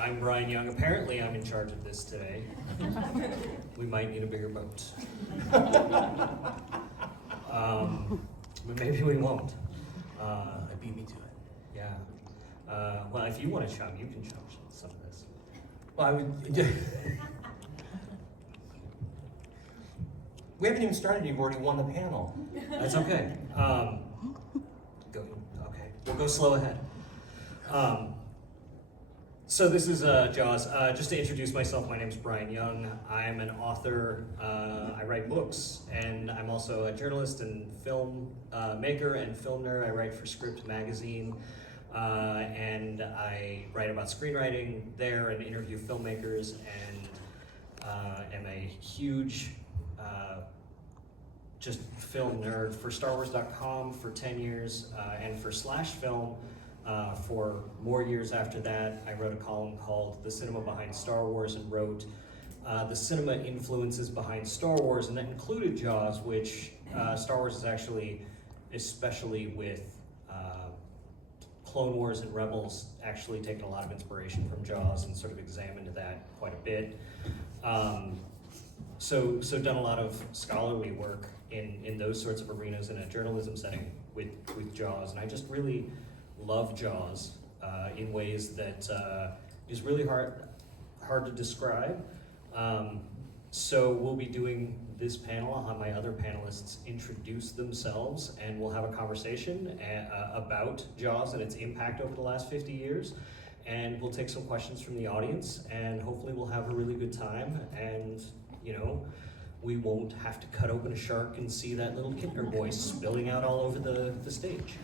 I'm Brian Young. Apparently I'm in charge of this today. We might need a bigger boat. But maybe we won't. That beat me to it. Yeah. Well, if you want to chum, you can chum some of this. Well, I would. We haven't even started. You've already won the panel. That's okay. Okay, we'll go slow ahead. So this is Jaws. Just to introduce myself, my name is Brian Young. I'm an author. I write books, and I'm also a journalist and film maker and film nerd. I write for Script Magazine, and I write about screenwriting there and interview filmmakers, and am a huge just film nerd for StarWars.com for 10 years, and for /Film for more years after that. I wrote a column called The Cinema Behind Star Wars, and wrote the cinema influences behind Star Wars, and that included Jaws, which Star Wars is actually, especially with Clone Wars and Rebels, actually taken a lot of inspiration from Jaws and sort of examined that quite a bit. So done a lot of scholarly work in those sorts of arenas in a journalism setting with Jaws, and I just really love Jaws in ways that is really hard to describe. So we'll be doing this panel. I'll have my other panelists introduce themselves, and we'll have a conversation about Jaws and its impact over the last 50 years. And we'll take some questions from the audience, and hopefully we'll have a really good time. And you know, we won't have to cut open a shark and see that little Kintner boy spilling out all over the stage.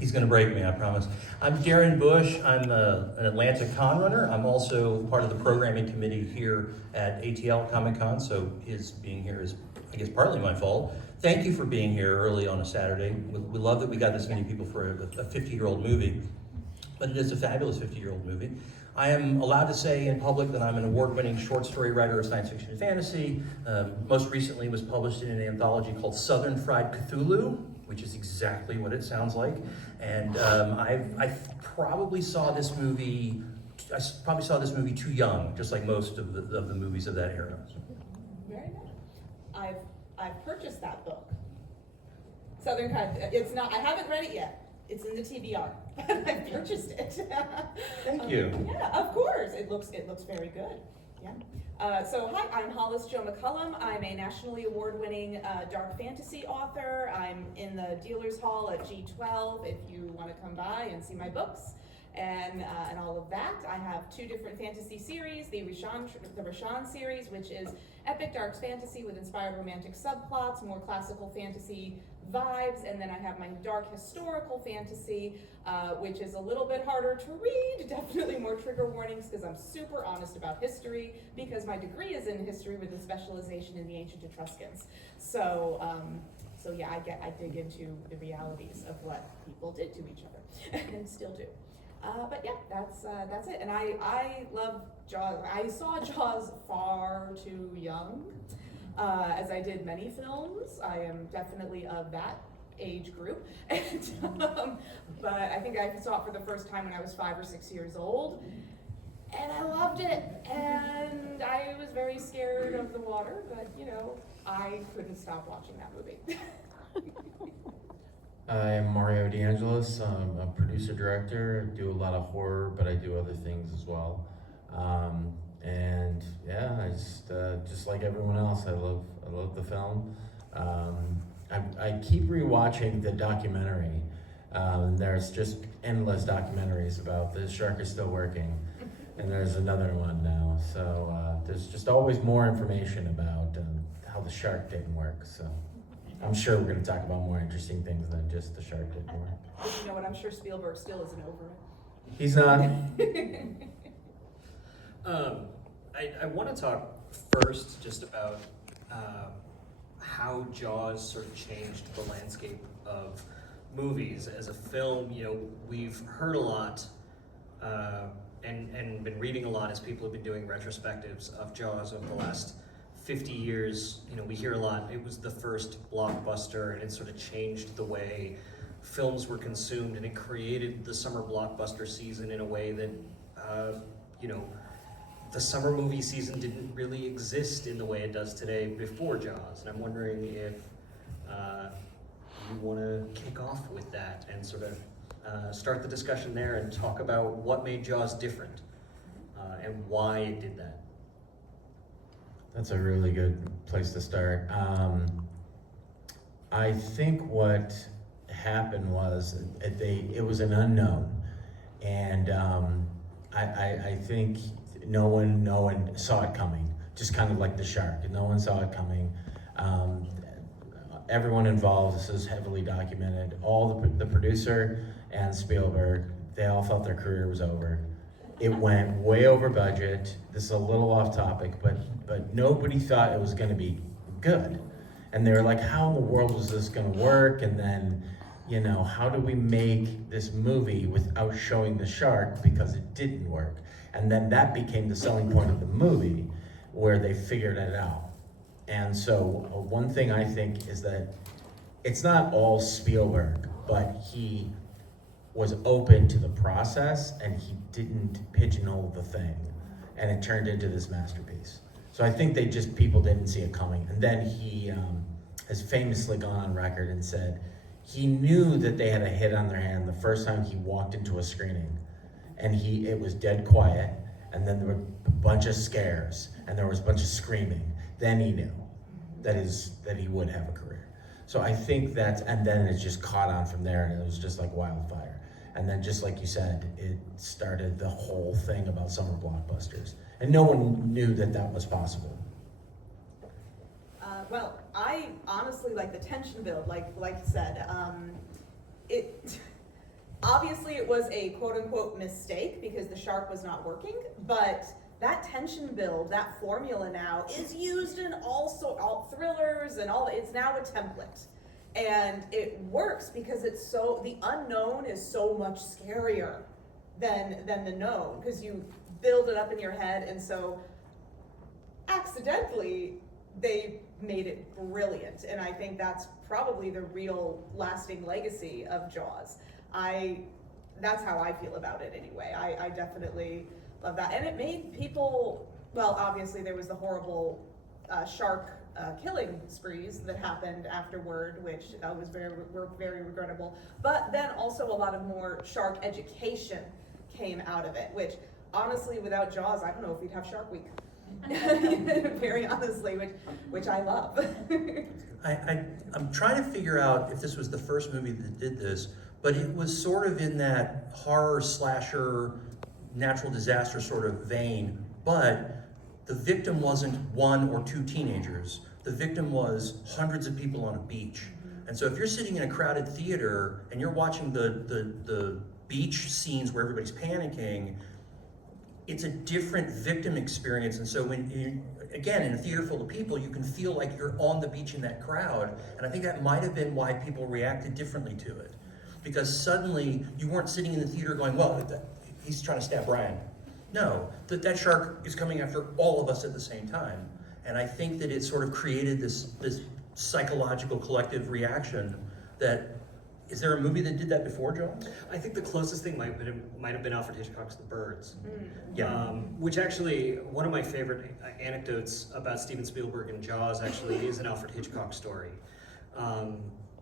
He's going to break me, I promise. I'm Darren Bush. I'm an Atlanta con runner. I'm also part of the programming committee here at ATL Comic Con, so his being here is, I guess, partly my fault. Thank you for being here early on a Saturday. We love that we got this many people for a 50-year-old movie, but it is a fabulous 50-year-old movie. I am allowed to say in public that I'm an award-winning short story writer of science fiction and fantasy. Most recently was published in an anthology called Southern Fried Cthulhu, which is exactly what it sounds like. And I probably saw this movie too young, just like most of the movies of that era. Very nice. I've purchased that book. Southern Fried. It's not. I haven't read it yet. It's in the TBR. I purchased it. Thank you. Yeah, of course. It looks very good. Yeah. So hi, I'm Hollis Jo McCullum. I'm a nationally award-winning dark fantasy author. I'm in the dealer's hall at G12 if you want to come by and see my books and all of that. I have 2 different fantasy series: the Rashan series, which is epic dark fantasy with inspired romantic subplots, more classical fantasy vibes, and then I have my dark historical fantasy, which is a little bit harder to read, definitely more trigger warnings because I'm super honest about history, because my degree is in history with a specialization in the ancient Etruscans. So yeah, I dig into the realities of what people did to each other and still do. But yeah, that's it. And I love Jaws. I saw Jaws far too young. As I did many films, I am definitely of that age group. And, but I think I saw it for the first time when I was 5 or 6 years old, and I loved it. And I was very scared of the water, but you know, I couldn't stop watching that movie. I'm Mario DeAngelis. I'm a producer-director. I do a lot of horror, but I do other things as well. And yeah, I just like everyone else, I love the film. I keep rewatching the documentary. There's just endless documentaries about The Shark Is Still Working, and there's another one now. So there's just always more information about how the shark didn't work. So I'm sure we're going to talk about more interesting things than just the shark didn't work. But you know what? I'm sure Spielberg still isn't over it. He's not. I want to talk first just about how Jaws sort of changed the landscape of movies as a film. You know, we've heard a lot and been reading a lot as people have been doing retrospectives of Jaws over the last 50 years. You know, we hear a lot, it was the first blockbuster and it sort of changed the way films were consumed, and it created the summer blockbuster season in a way that, you know, the summer movie season didn't really exist in the way it does today before Jaws. And I'm wondering if you want to kick off with that and sort of start the discussion there and talk about what made Jaws different and why it did that. That's a really good place to start. I think what happened was it was an unknown, and I think no one saw it coming. Just kind of like the shark, no one saw it coming. Everyone involved, this is heavily documented. All the producer and Spielberg, they all felt their career was over. It went way over budget. This is a little off topic, but nobody thought it was going to be good. And they were like, how in the world is this going to work? And then, you know, how do we make this movie without showing the shark, because it didn't work? And then that became the selling point of the movie, where they figured it out. And so one thing I think is that it's not all Spielberg, but he was open to the process and he didn't pigeonhole the thing, and it turned into this masterpiece. So I think people didn't see it coming. And then he has famously gone on record and said he knew that they had a hit on their hand the first time he walked into a screening, and it was dead quiet, and then there were a bunch of scares and there was a bunch of screaming. Then he knew that he would have a career. So I think and then it just caught on from there, and it was just like wildfire. And then, just like you said, it started the whole thing about summer blockbusters. And no one knew that was possible. Well, I honestly like the tension build, like you said. Obviously it was a quote-unquote mistake because the shark was not working, but that tension build, that formula now is used in all thrillers and it's now a template. And it works because the unknown is so much scarier than the known, because you build it up in your head, and so accidentally they made it brilliant. And I think that's probably the real lasting legacy of Jaws. That's how I feel about it anyway. I definitely love that. And it made people, well, obviously there was the horrible shark killing sprees that happened afterward, which were very regrettable. But then also a lot of more shark education came out of it, which honestly, without Jaws, I don't know if we'd have Shark Week. Very honestly, which I love. I'm trying to figure out if this was the first movie that did this, but it was sort of in that horror slasher, natural disaster sort of vein, but the victim wasn't one or two teenagers. The victim was hundreds of people on a beach. And so if you're sitting in a crowded theater and you're watching the beach scenes where everybody's panicking, it's a different victim experience. And so again, in a theater full of people, you can feel like you're on the beach in that crowd. And I think that might have been why people reacted differently to it. Because suddenly you weren't sitting in the theater going, well, he's trying to stab Brian. No, that shark is coming after all of us at the same time. And I think that it sort of created this psychological collective reaction that, is there a movie that did that before, Joe? I think the closest thing might have been Alfred Hitchcock's The Birds. Yeah. Which actually, one of my favorite anecdotes about Steven Spielberg and Jaws actually is an Alfred Hitchcock story.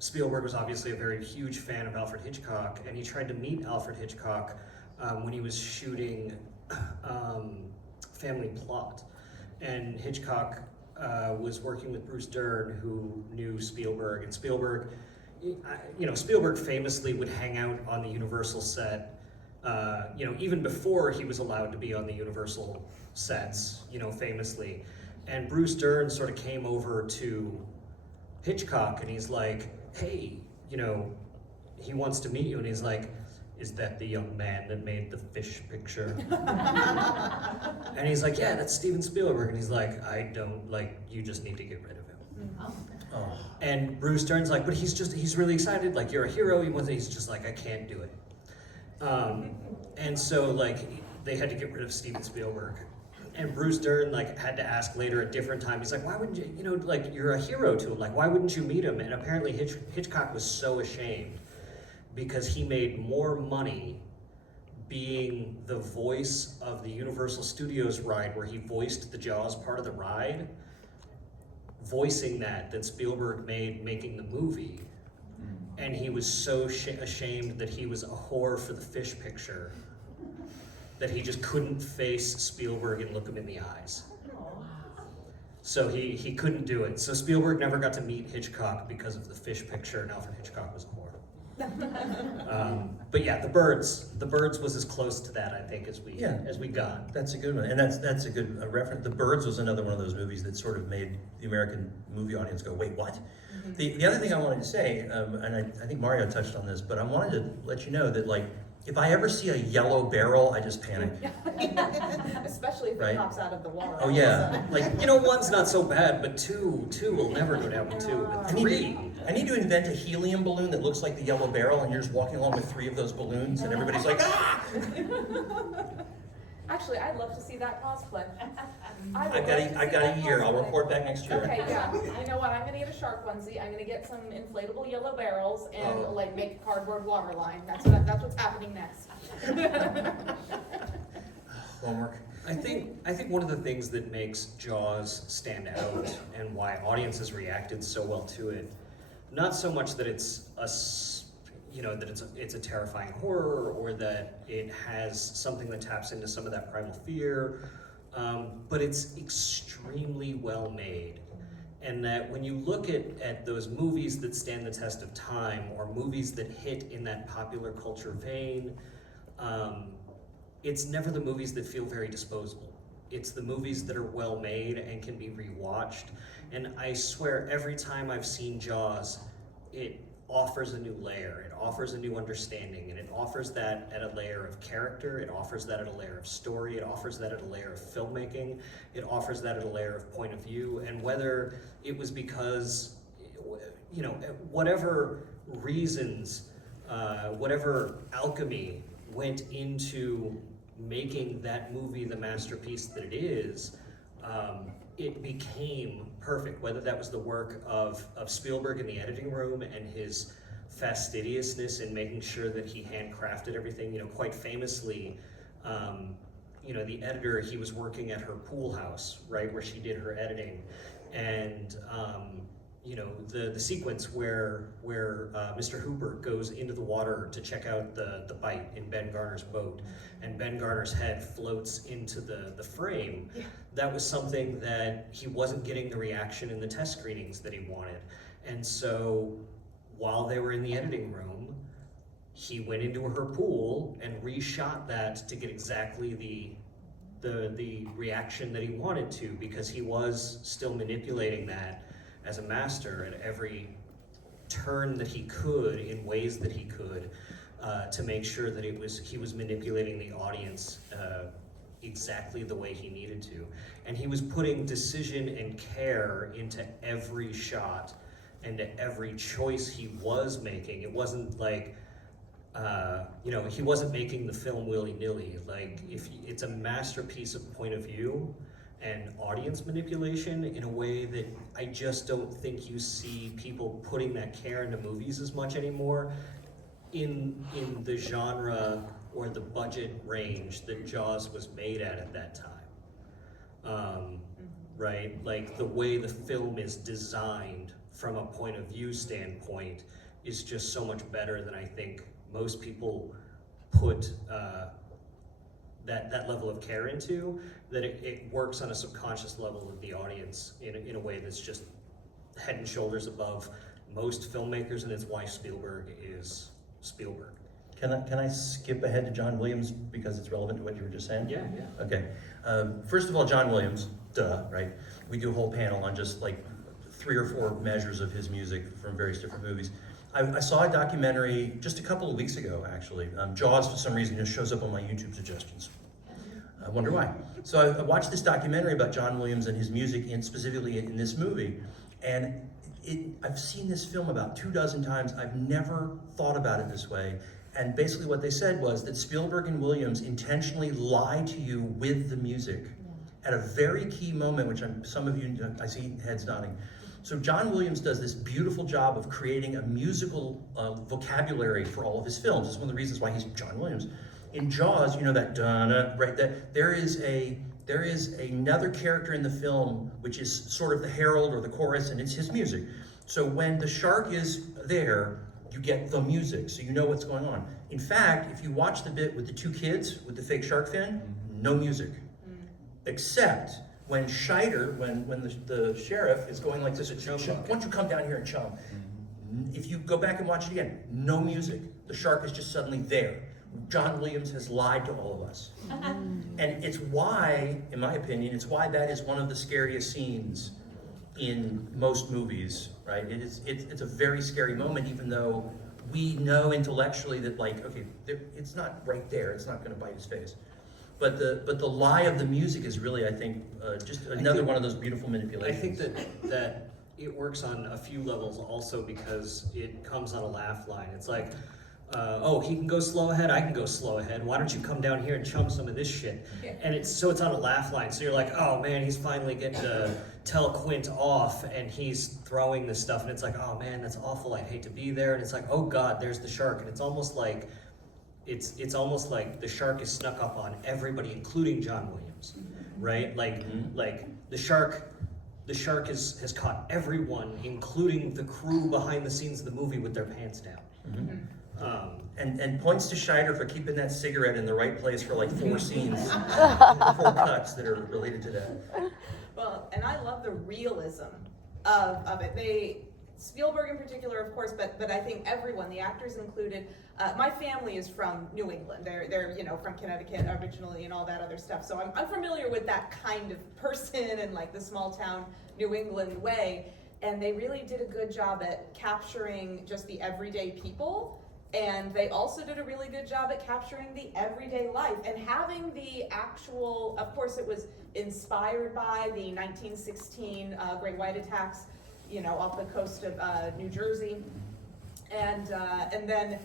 Spielberg was obviously a very huge fan of Alfred Hitchcock, and he tried to meet Alfred Hitchcock when he was shooting Family Plot. And Hitchcock was working with Bruce Dern, who knew Spielberg, and Spielberg famously would hang out on the Universal set, even before he was allowed to be on the Universal sets, famously. And Bruce Dern sort of came over to Hitchcock and he's like, hey, he wants to meet you. And he's like, is that the young man that made the fish picture? And he's like, yeah, that's Steven Spielberg. And he's like, you just need to get rid of him. Oh. And Bruce Dern's like, but he's really excited. Like, you're a hero. He's just like, I can't do it. And so they had to get rid of Steven Spielberg. And Bruce Dern had to ask later at different time. He's like, why wouldn't you, you're a hero to him. Like, why wouldn't you meet him? And apparently Hitchcock was so ashamed because he made more money being the voice of the Universal Studios ride where he voiced the Jaws part of the ride, voicing that than Spielberg made making the movie. And he was so ashamed that he was a whore for the fish picture that he just couldn't face Spielberg and look him in the eyes. So he couldn't do it. So Spielberg never got to meet Hitchcock because of the fish picture, and Alfred Hitchcock was a whore. But yeah, The Birds was as close to that, I think, as we got. That's a good one, and that's a good reference. The Birds was another one of those movies that sort of made the American movie audience go, wait, what? The other thing I wanted to say, and I think Mario touched on this, but I wanted to let you know that, like, if I ever see a yellow barrel, I just panic. Especially if Right? it pops out of the water. Oh yeah, like, You know, one's not so bad, but two will never go down with two. But three, I need to invent a helium balloon that looks like the yellow barrel, and you're just walking along with 3 of those balloons, and everybody's like, ah! Actually, I'd love to see that cosplay. I've got a year. I'll report back next year. Okay, yeah. You know what? I'm gonna get a shark onesie. I'm gonna get some inflatable yellow barrels and Oh. like make a cardboard water line. That's what's happening next. Homework. I think one of the things that makes Jaws stand out and why audiences reacted so well to it, not so much that it's a terrifying horror or that it has something that taps into some of that primal fear, but it's extremely well made. And that when you look at those movies that stand the test of time or movies that hit in that popular culture vein, it's never the movies that feel very disposable. It's the movies that are well made and can be rewatched. And I swear every time I've seen Jaws, it offers a new layer, it offers a new understanding, and it offers that at a layer of character, it offers that at a layer of story, it offers that at a layer of filmmaking, it offers that at a layer of point of view. And whether it was because, you know, whatever reasons, whatever alchemy went into making that movie the masterpiece that it is, it became perfect. Whether that was the work of Spielberg in the editing room and his fastidiousness in making sure that he handcrafted everything. You know, quite famously, the editor, he was working at her pool house, right, where she did her editing, and the sequence where Mr. Hooper goes into the water to check out the bite in Ben Garner's boat, and Ben Garner's head floats into the frame. Yeah. That was something that he wasn't getting the reaction in the test screenings that he wanted. And so while they were in the editing room, he went into her pool and reshot that to get exactly the reaction that he wanted to, because he was still manipulating that as a master at every turn that he could, in ways that he could, to make sure that he was manipulating the audience exactly the way he needed to. And he was putting decision and care into every shot and to every choice he was making. It wasn't like, he wasn't making the film willy-nilly. Like, it's a masterpiece of point of view and audience manipulation in a way that I just don't think you see people putting that care into movies as much anymore in the genre or the budget range that Jaws was made at that time. Right? Like, the way the film is designed from a point of view standpoint is just so much better than I think most people put that level of care into, that it works on a subconscious level of the audience in a way that's just head and shoulders above most filmmakers, and it's why Spielberg is Spielberg. Can I skip ahead to John Williams because it's relevant to what you were just saying? Yeah. Okay. First of all, John Williams, right? We do a whole panel on just like 3 or 4 measures of his music from various different movies. I saw a documentary just a couple of weeks ago, actually. Jaws, for some reason, just shows up on my YouTube suggestions. I wonder why. So I watched this documentary about John Williams and his music, specifically in this movie, and I've seen this film about 24 times. I've never thought about it this way. And basically what they said was that Spielberg and Williams intentionally lie to you with the music at a very key moment, which some of you, I see heads nodding, So John Williams does this beautiful job of creating a musical vocabulary for all of his films. It's one of the reasons why he's John Williams. In Jaws, you know that dun right, that there is another character in the film which is sort of the herald or the chorus, and it's his music. So when the shark is there, you get the music, so you know what's going on. In fact, if you watch the bit with the two kids with the fake shark fin, no music. Except when Scheider, when the sheriff is going like this, why don't you come down here and chum? If you go back and watch it again, no music. The shark is just suddenly there. John Williams has lied to all of us. And it's why, in my opinion, it's why that is one of the scariest scenes in most movies, right? It's a very scary moment, even though we know intellectually that, like, okay, it's not right there, it's not gonna bite his face. But the lie of the music is really, I think, just another one of those beautiful I manipulations. think that it works on a few levels also because it comes on a laugh line. It's like, oh, he can go slow ahead, I can go slow ahead. Why don't you come down here and chum some of this shit? Yeah. And it's on a laugh line. So you're like, oh man, he's finally getting to tell Quint off, and he's throwing this stuff, and it's like, oh man, that's awful. I'd hate to be there. And it's like, oh god, there's the shark, and it's almost like the shark is snuck up on everybody, including John Williams, right? Like the shark has caught everyone, including the crew behind the scenes of the movie with their pants down. And points to Scheider for keeping that cigarette in the right place for like 4 scenes, 4 cuts that are related to that. Well, and I love the realism of it. Spielberg in particular, of course, but I think everyone, the actors included. My family is from New England. They're from Connecticut originally and all that other stuff. So I'm familiar with that kind of person and like the small town New England way. And they really did a good job at capturing just the everyday people. And they also did a really good job at capturing the everyday life and having the actual, of course it was inspired by the 1916 Great White Attacks, off the coast of New Jersey. And then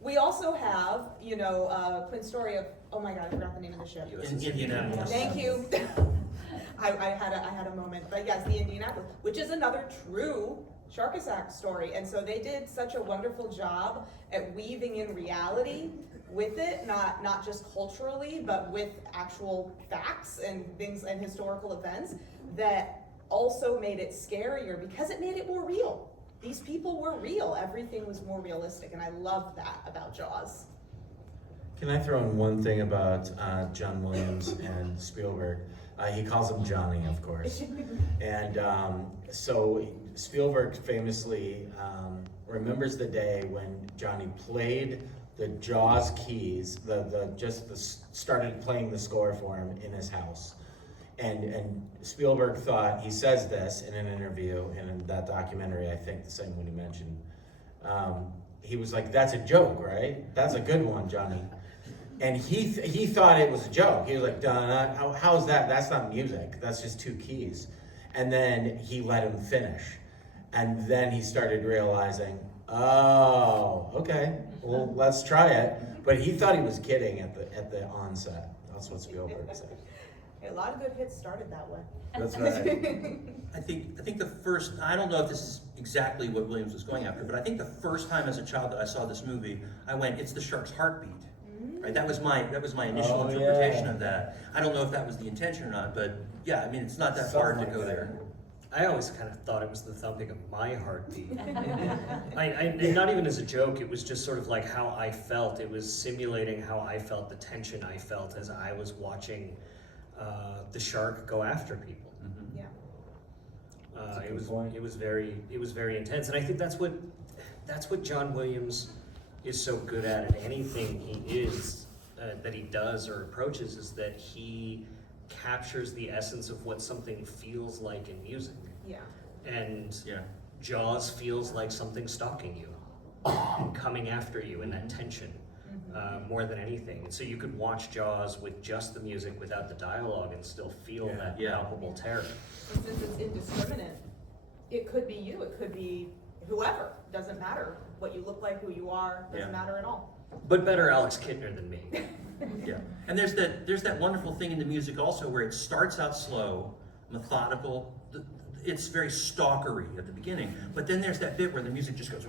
we also have, Quint's story of, oh my God, I forgot the name of the ship. Indianapolis. Thank you. I had a moment, but yes, the Indianapolis, which is another true Sharkasack story. And so they did such a wonderful job at weaving in reality with it, not just culturally, but with actual facts and things and historical events that also made it scarier because it made it more real. These people were real. Everything was more realistic, and I love that about Jaws. Can I throw in one thing about John Williams and Spielberg? He calls him Johnny, of course. And so Spielberg famously remembers the day when Johnny played the Jaws keys, started playing the score for him in his house. And Spielberg thought, he says this in an interview, and in that documentary, I think the same one he mentioned, he was like, that's a joke, right? That's a good one, Johnny. And he thought it was a joke. He was like, how is that? That's not music. That's just 2 keys. And then he let him finish. And then he started realizing, oh, okay, well, let's try it. But he thought he was kidding at the onset. That's what Spielberg said. A lot of good hits started that way. That's right. I think the first, I don't know if this is exactly what Williams was going after, but I think the first time as a child that I saw this movie, I went, it's the shark's heartbeat. Right, that was my initial interpretation of that. I don't know if that was the intention or not, but yeah, I mean, it's not that hard to go there. I always kind of thought it was the thumping of my heartbeat. And not even as a joke, it was just sort of like how I felt. It was simulating how I felt, the tension I felt as I was watching the shark go after people. Yeah. It was very intense, and I think that's what John Williams is so good at in anything he is that he does or approaches, is that he captures the essence of what something feels like in music. Yeah. And Jaws feels like something stalking you and coming after you in that tension more than anything. And so you could watch Jaws with just the music without the dialogue and still feel that palpable terror. And since it's indiscriminate, it could be you, it could be whoever. Doesn't matter what you look like, who you are, doesn't matter at all. But better Alex Kittner than me. Yeah, and there's that wonderful thing in the music also where it starts out slow, methodical. it's very stalkery at the beginning, but then there's that bit where the music just goes,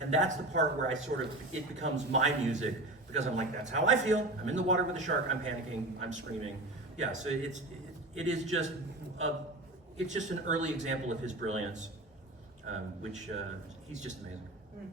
and that's the part where it becomes my music, because I'm like, that's how I feel. I'm in the water with a shark, I'm panicking, I'm screaming. Yeah, so it is just it's just an early example of his brilliance, which he's just amazing. Mm.